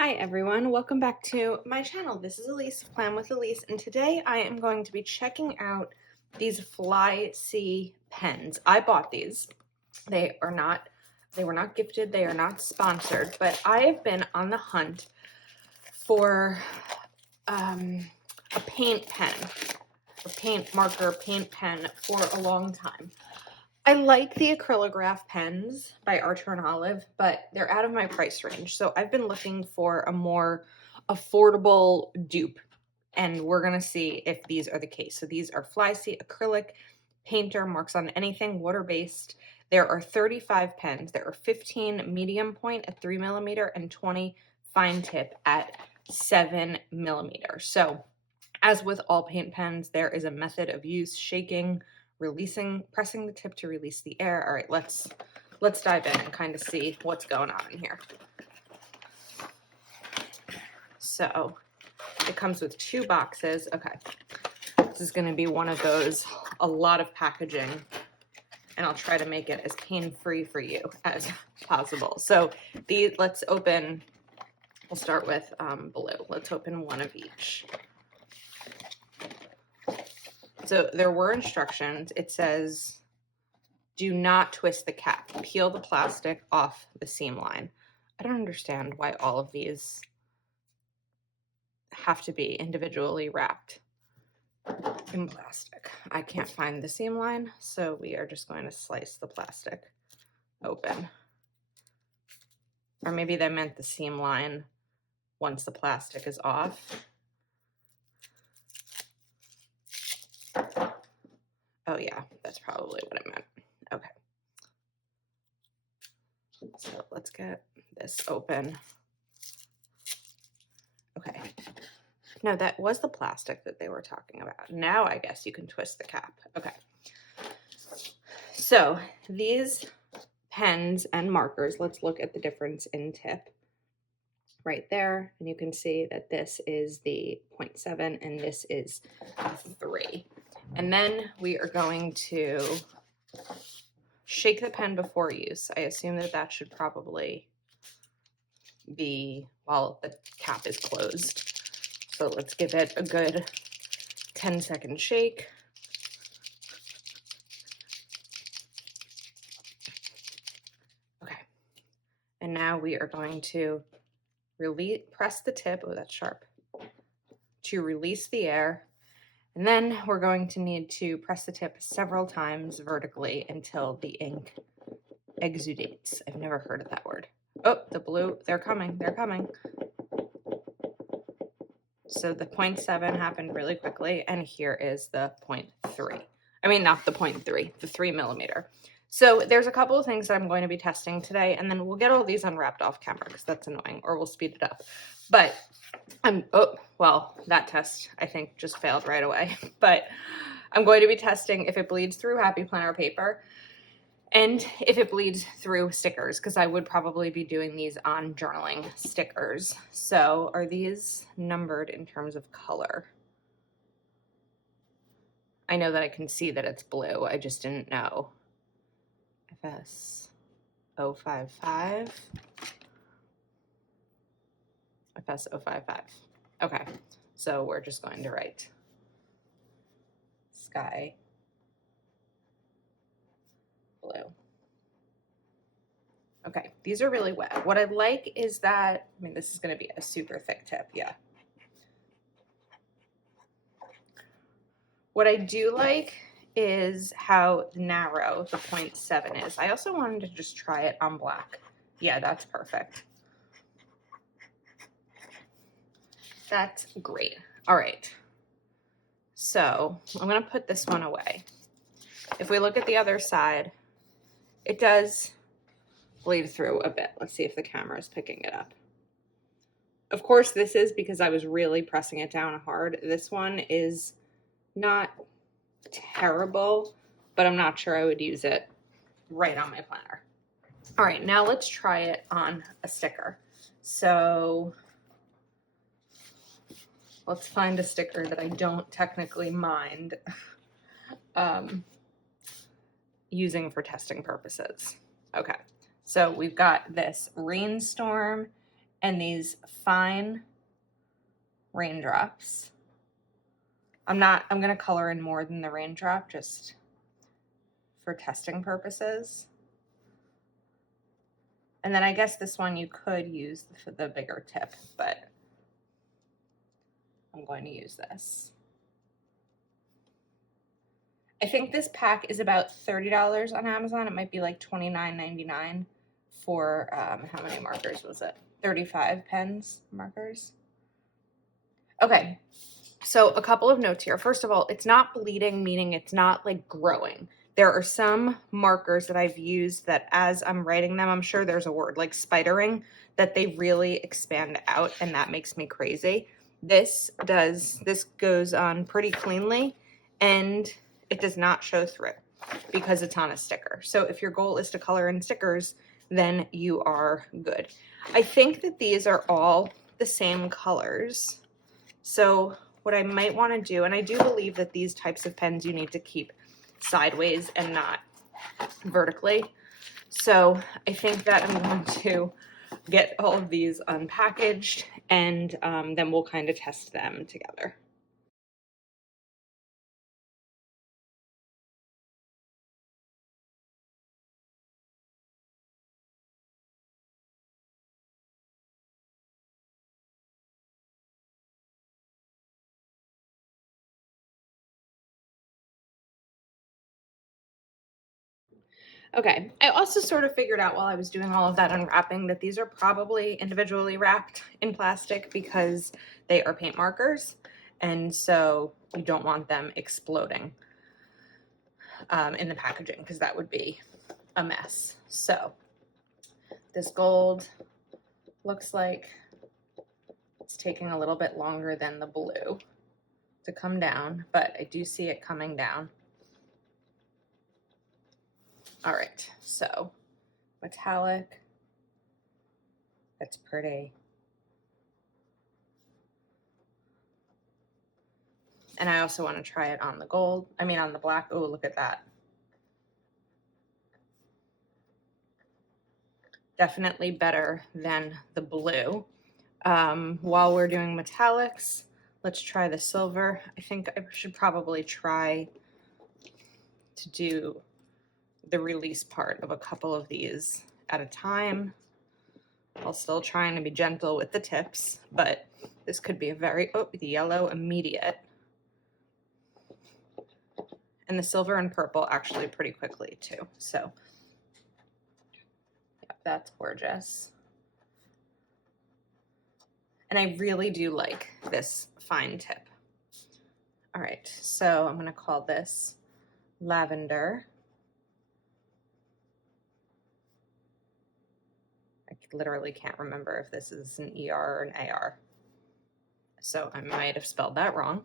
Hi everyone, welcome back to my channel. This is Elise, Plan with Elise, and today I am going to be checking out these Fly C pens. I bought these. They were not gifted, they are not sponsored, but I have been on the hunt for a paint pen, or paint marker, paint pen for a long time. I like the Acrylograph pens by Archer and Olive, but they're out of my price range. So I've been looking for a more affordable dupe, and we're going to see if these are the case. So these are Fly C Acrylic Painter, marks on anything, water-based. There are 35 pens. There are 15 medium point at 3mm and 20 fine tip at 7mm. So as with all paint pens, there is a method of use: shaking, releasing, pressing the tip to release the air. All right, let's dive in and kind of see what's going on in here. So it comes with 2 boxes. Okay, this is going to be one of those, a lot of packaging, and I'll try to make it as pain-free for you as possible. So let's open, we'll start with blue. Let's open one of each. So there were instructions. It says, do not twist the cap. Peel the plastic off the seam line. I don't understand why all of these have to be individually wrapped in plastic. I can't find the seam line, so we are just going to slice the plastic open. Or maybe they meant the seam line once the plastic is off. Oh yeah, that's probably what it meant. Okay. So let's get this open. Okay. No, that was the plastic that they were talking about. Now I guess you can twist the cap. Okay. So these pens and markers, let's look at the difference in tip right there. And you can see that this is the 0.7 and this is 3. And then we are going to shake the pen before use. I assume that that should probably be while the cap is closed. So let's give it a good 10-second shake. Okay. And now we are going to press the tip, oh that's sharp, to release the air. And then we're going to need to press the tip several times vertically until the ink exudates. I've never heard of that word. Oh, the blue, they're coming, they're coming. So the 0.7 happened really quickly, and here is the 0.3. I mean, not the 0.3, the 3mm. So there's a couple of things that I'm going to be testing today, and then we'll get all these unwrapped off camera because that's annoying, or we'll speed it up. But well, that test I think just failed right away. But I'm going to be testing if it bleeds through Happy Planner paper and if it bleeds through stickers, because I would probably be doing these on journaling stickers. So are these numbered in terms of color? I know that I can see that it's blue. I just didn't know. FS 055. FS 055. Okay, so we're just going to write sky blue. Okay, these are really wet. What I like is that, I mean, this is going to be a super thick tip, yeah. What I do like is how narrow the 0.7 is. I also wanted to just try it on black. Yeah, that's perfect. That's great. All right. So I'm going to put this one away. If we look at the other side, it does bleed through a bit. Let's see if the camera is picking it up. Of course, this is because I was really pressing it down hard. This one is not terrible, but I'm not sure I would use it right on my planner. All right, now let's try it on a sticker. So let's find a sticker that I don't technically mind using for testing purposes. Okay, so we've got this rainstorm and these fine raindrops. I'm gonna color in more than the raindrop just for testing purposes. And then I guess this one you could use the bigger tip, but I'm going to use this. I think this pack is about $30 on Amazon. It might be like $29.99 for, how many markers was it? 35 pens, markers. Okay, so a couple of notes here. First of all, it's not bleeding, meaning it's not like growing. There are some markers that I've used that as I'm writing them, I'm sure there's a word like spidering, that they really expand out, and that makes me crazy. This goes on pretty cleanly, and it does not show through because it's on a sticker. So if your goal is to color in stickers, then you are good. I think that these are all the same colors. So what I might want to do, and I do believe that these types of pens you need to keep sideways and not vertically. So I think that I'm going to get all of these unpackaged, and then we'll kind of test them together. Okay, I also sort of figured out while I was doing all of that unwrapping that these are probably individually wrapped in plastic because they are paint markers, and so you don't want them exploding in the packaging because that would be a mess. So this gold looks like it's taking a little bit longer than the blue to come down, but I do see it coming down. All right, so metallic, that's pretty. And I also want to try it on the gold, on the black. Oh, look at that. Definitely better than the blue. While we're doing metallics, let's try the silver. I think I should probably try to do the release part of a couple of these at a time, while still trying to be gentle with the tips, but this could be a very, the yellow immediate. And the silver and purple actually pretty quickly too. So yeah, that's gorgeous. And I really do like this fine tip. All right, so I'm gonna call this lavender. I literally can't remember if this is an ER or an AR. So I might have spelled that wrong.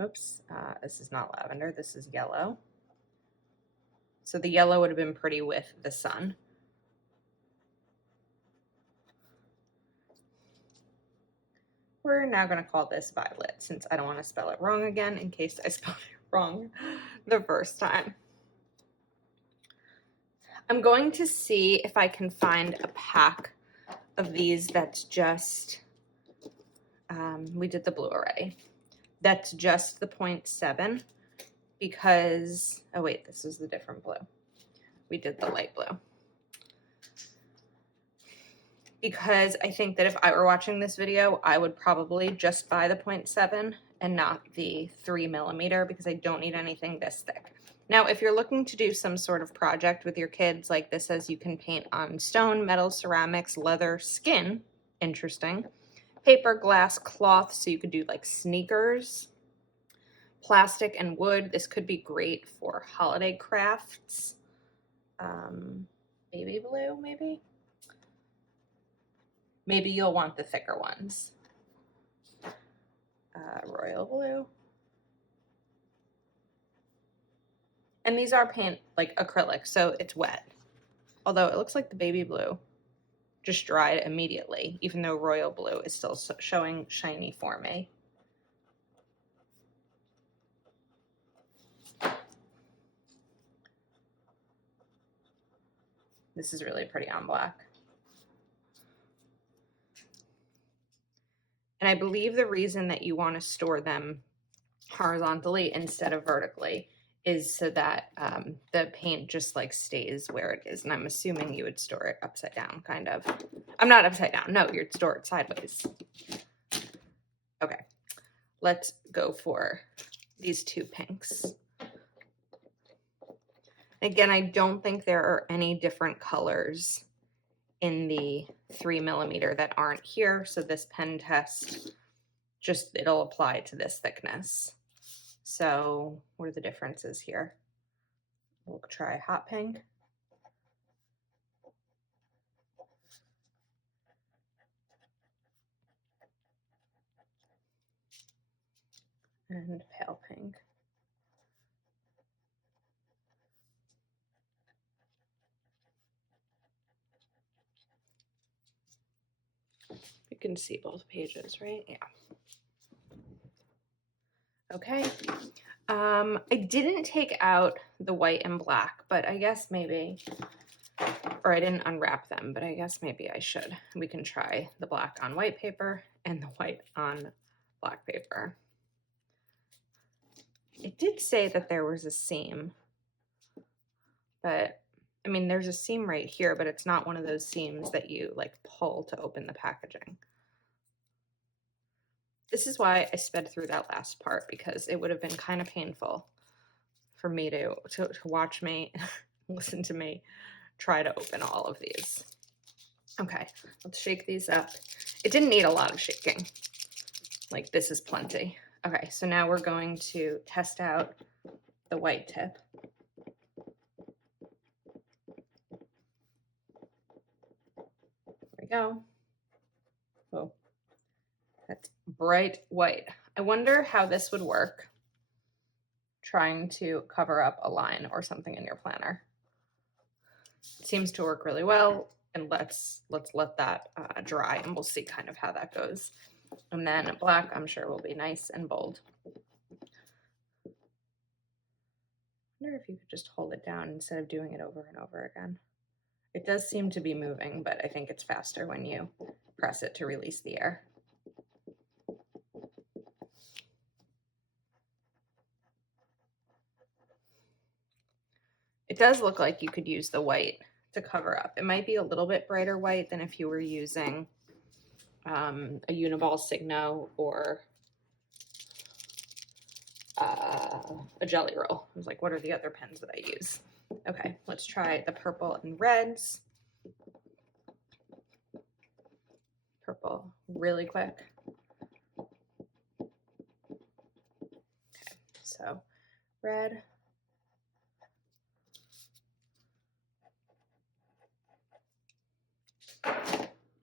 Oops, this is not lavender, this is yellow. So the yellow would have been pretty with the sun. We're now gonna call this violet since I don't wanna spell it wrong again in case I spelled it wrong the first time. I'm going to see if I can find a pack of these that's just, we did the blue already. That's just the 0.7 because, oh wait, this is the different blue. We did the light blue. Because I think that if I were watching this video, I would probably just buy the 0.7 and not the 3mm because I don't need anything this thick. Now, if you're looking to do some sort of project with your kids, like this says you can paint on stone, metal, ceramics, leather, skin, interesting, paper, glass, cloth, so you could do like sneakers, plastic and wood. This could be great for holiday crafts. Baby blue, maybe? Maybe you'll want the thicker ones. Royal blue. And these are paint, like acrylic, so it's wet. Although it looks like the baby blue just dried immediately, even though royal blue is still showing shiny for me. This is really pretty on black. And I believe the reason that you want to store them horizontally instead of vertically is so that the paint just like stays where it is. And I'm assuming you would store it upside down, kind of. I'm not upside down. No, you'd store it sideways. Okay, let's go for these two pinks. Again, I don't think there are any different colors in the 3mm that aren't here. So this pen test, it'll apply to this thickness. So what are the differences here? We'll try hot pink. And pale pink. You can see both pages, right? Yeah. Okay. I didn't take out the white and black, but I guess maybe, or I didn't unwrap them, but I guess maybe I should. We can try the black on white paper and the white on black paper. It did say that there was a seam, but I mean, there's a seam right here, but it's not one of those seams that you like pull to open the packaging. This is why I sped through that last part, because it would have been kind of painful for me to watch me, listen to me try to open all of these. Okay, let's shake these up. It didn't need a lot of shaking. Like, this is plenty. Okay, so now we're going to test out the white tip. There we go. Oh, that's bright white. I wonder how this would work trying to cover up a line or something in your planner. It seems to work really well, and let's let that dry, and we'll see kind of how that goes. And then black, I'm sure, will be nice and bold. I wonder if you could just hold it down instead of doing it over and over again. It does seem to be moving, but I think it's faster when you press it to release the air. It does look like you could use the white to cover up. It might be a little bit brighter white than if you were using a Uniball Signo or a Jelly Roll. I was like, what are the other pens that I use? Okay, let's try the purple and reds. Purple really quick. Okay, so red.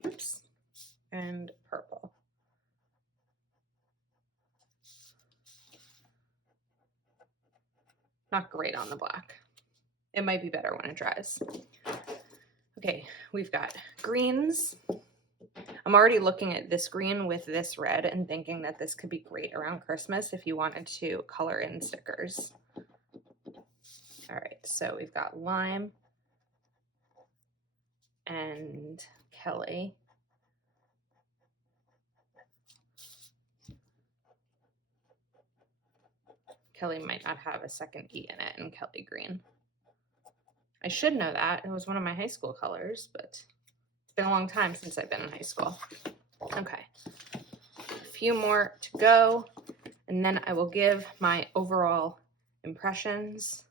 Oops. And purple. Not great on the black. It might be better when it dries. Okay, we've got greens. I'm already looking at this green with this red and thinking that this could be great around Christmas if you wanted to color in stickers. All right, so we've got lime and Kelly. Kelly might not have a second E in it, and Kelly green. I should know that. It was one of my high school colors, but it's been a long time since I've been in high school. Okay, a few more to go, and then I will give my overall impressions.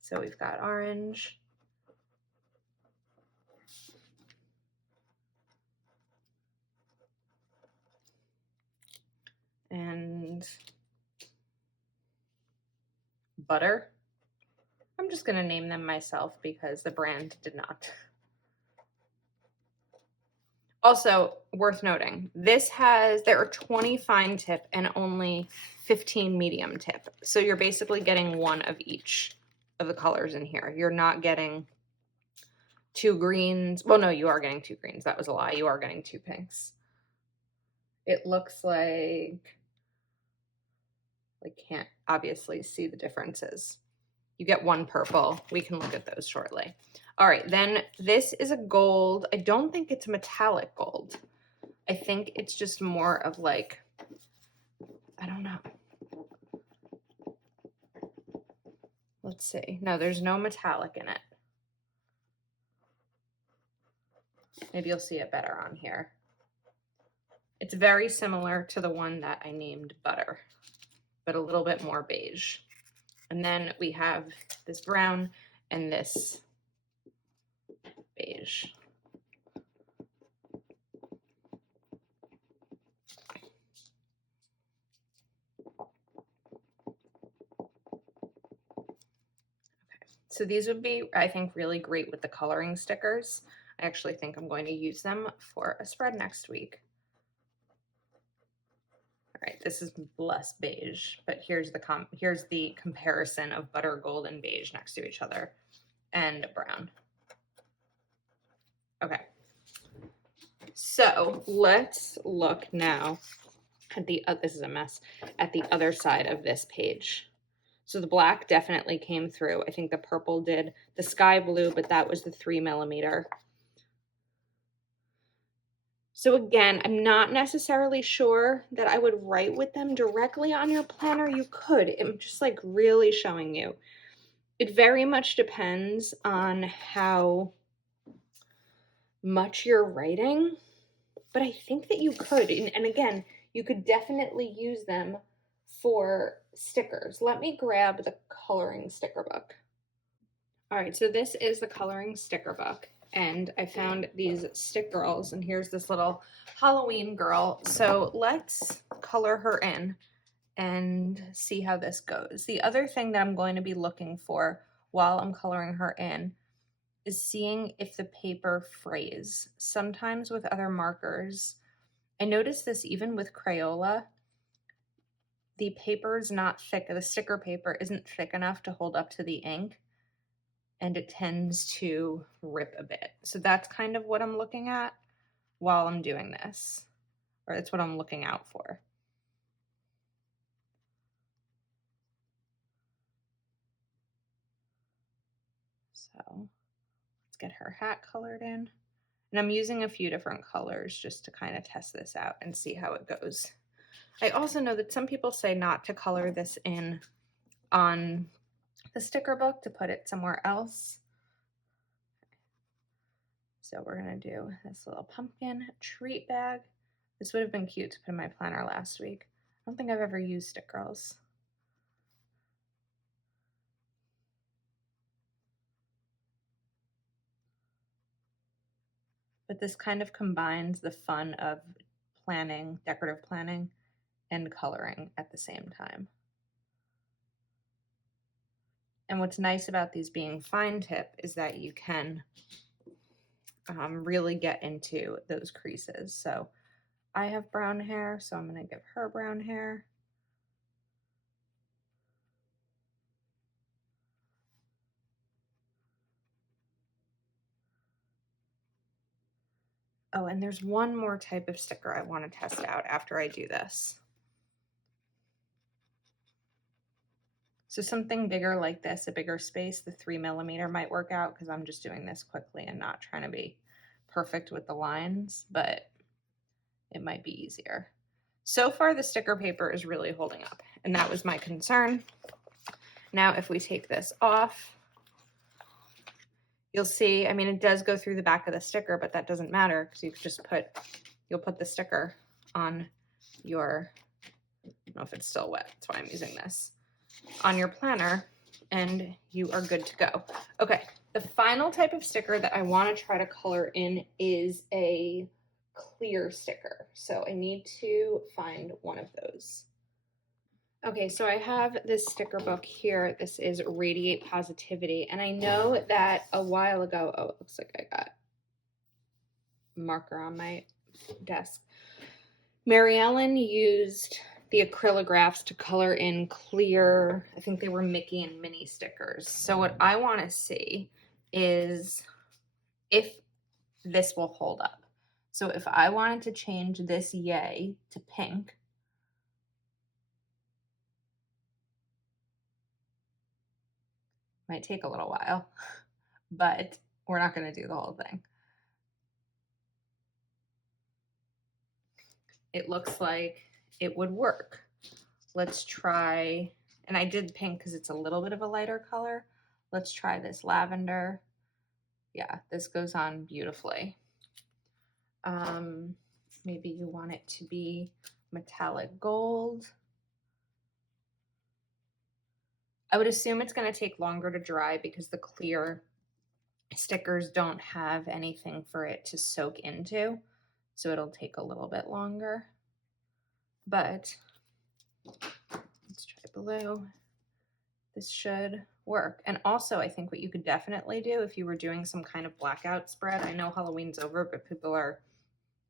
So we've got orange. And butter. I'm just going to name them myself because the brand did not. Also, worth noting, there are 20 fine tip and only 15 medium tip. So you're basically getting one of each of the colors in here. You're not getting two greens. Well, no, you are getting two greens. That was a lie. You are getting two pinks. It looks like, can't obviously see the differences. You get one purple. We can look at those shortly. All right, then this is a gold. I don't think it's metallic gold. I think it's just more of like, I don't know. Let's see. No, there's no metallic in it. Maybe you'll see it better on here. It's very similar to the one that I named Butter, but a little bit more beige. And then we have this brown and this beige. So these would be, I think, really great with the coloring stickers. I actually think I'm going to use them for a spread next week. All right, this is less beige, but here's the comparison of butter, gold, and beige next to each other, and brown. Okay, so let's look now at the, this is a mess, at the other side of this page. So the black definitely came through. I think the purple did, the sky blue, but that was the 3mm. So again, I'm not necessarily sure that I would write with them directly on your planner. You could. I'm just like really showing you. It very much depends on how much you're writing, but I think that you could. And again, you could definitely use them for stickers. Let me grab the coloring sticker book. All right, so this is the coloring sticker book, and I found these stick girls, and here's this little Halloween girl. So let's color her in and see how this goes. The other thing that I'm going to be looking for while I'm coloring her in is seeing if the paper frays. Sometimes with other markers, I noticed this even with Crayola, the paper is not thick, the sticker paper isn't thick enough to hold up to the ink, and it tends to rip a bit. So that's kind of what I'm looking at while I'm doing this, or that's what I'm looking out for. So let's get her hat colored in. And I'm using a few different colors just to kind of test this out and see how it goes. I also know that some people say not to color this in on the sticker book, to put it somewhere else. So we're gonna do this little pumpkin treat bag. This would have been cute to put in my planner last week. I don't think I've ever used Stick Girls. But this kind of combines the fun of planning, decorative planning, and coloring at the same time. And what's nice about these being fine tip is that you can really get into those creases. So I have brown hair, so I'm going to give her brown hair. Oh, and there's one more type of sticker I want to test out after I do this. So something bigger like this, a bigger space, the 3mm might work out because I'm just doing this quickly and not trying to be perfect with the lines, but it might be easier. So far, the sticker paper is really holding up, and that was my concern. Now, if we take this off, you'll see, I mean, it does go through the back of the sticker, but that doesn't matter because you could just you'll put the sticker on your, I don't know if it's still wet, that's why I'm using this, on your planner, and you are good to go. Okay, the final type of sticker that I want to try to color in is a clear sticker. So I need to find one of those. Okay, so I have this sticker book here. This is Radiate Positivity. And I know that a while ago, oh, it looks like I got a marker on my desk. Mary Ellen used the acrylographs to color in clear, I think they were Mickey and Minnie stickers. So what I want to see is if this will hold up. So if I wanted to change this yay to pink, Might take a little while, but we're not going to do the whole thing. It looks like it would work. Let's try, and I did pink because it's a little bit of a lighter color. Let's try this lavender. Yeah, this goes on beautifully. Maybe you want it to be metallic gold. I would assume it's going to take longer to dry because the clear stickers don't have anything for it to soak into, so it'll take a little bit longer. But let's try blue. This should work. And also, I think what you could definitely do if you were doing some kind of blackout spread, I know Halloween's over, but people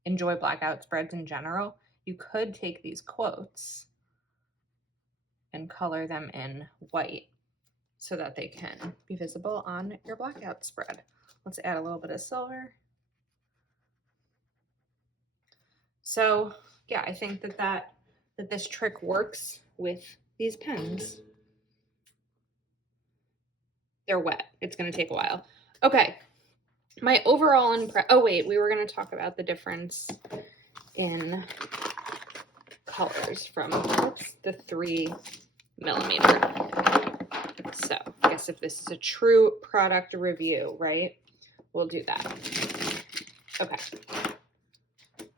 enjoy blackout spreads in general. You could take these quotes and color them in white so that they can be visible on your blackout spread. Let's add a little bit of silver. So yeah, I think that this trick works with these pens. They're wet. It's going to take a while. Okay. My overall impression. Oh wait, we were going to talk about the difference in colors from the 3mm. So I guess if this is a true product review, right? We'll do that. Okay.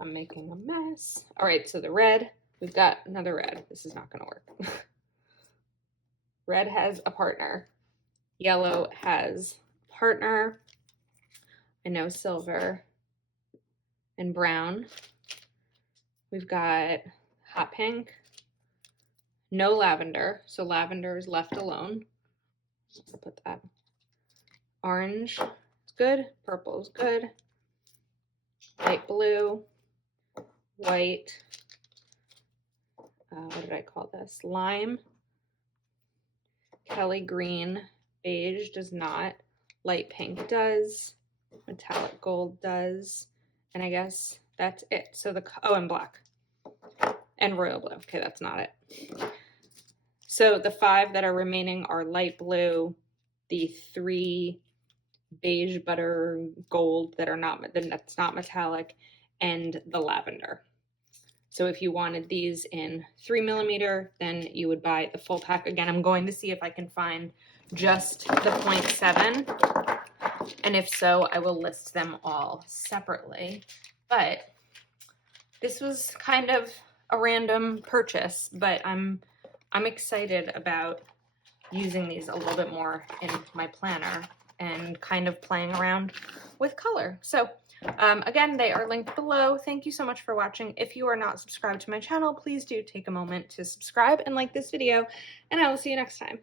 I'm making a mess. All right, so the red, we've got another red. This is not going to work. Red has a partner. Yellow has a partner. I know silver and brown. We've got hot pink. No lavender, so lavender is left alone. I'll put that. Orange is good. Purple is good. Light blue. White. What did I call this? Lime. Kelly green. Beige does not. Light pink does. Metallic gold does. And I guess that's it. So and black. And royal blue. Okay, that's not it. So the 5 that are remaining are light blue, the 3 beige butter gold that's not metallic, and the lavender. So if you wanted these in 3mm, then you would buy the full pack. Again, I'm going to see if I can find just the 0.7. And if so, I will list them all separately. But this was kind of a random purchase, but I'm excited about using these a little bit more in my planner and kind of playing around with color. So again, they are linked below. Thank you so much for watching. If you are not subscribed to my channel, please do take a moment to subscribe and like this video, and I will see you next time.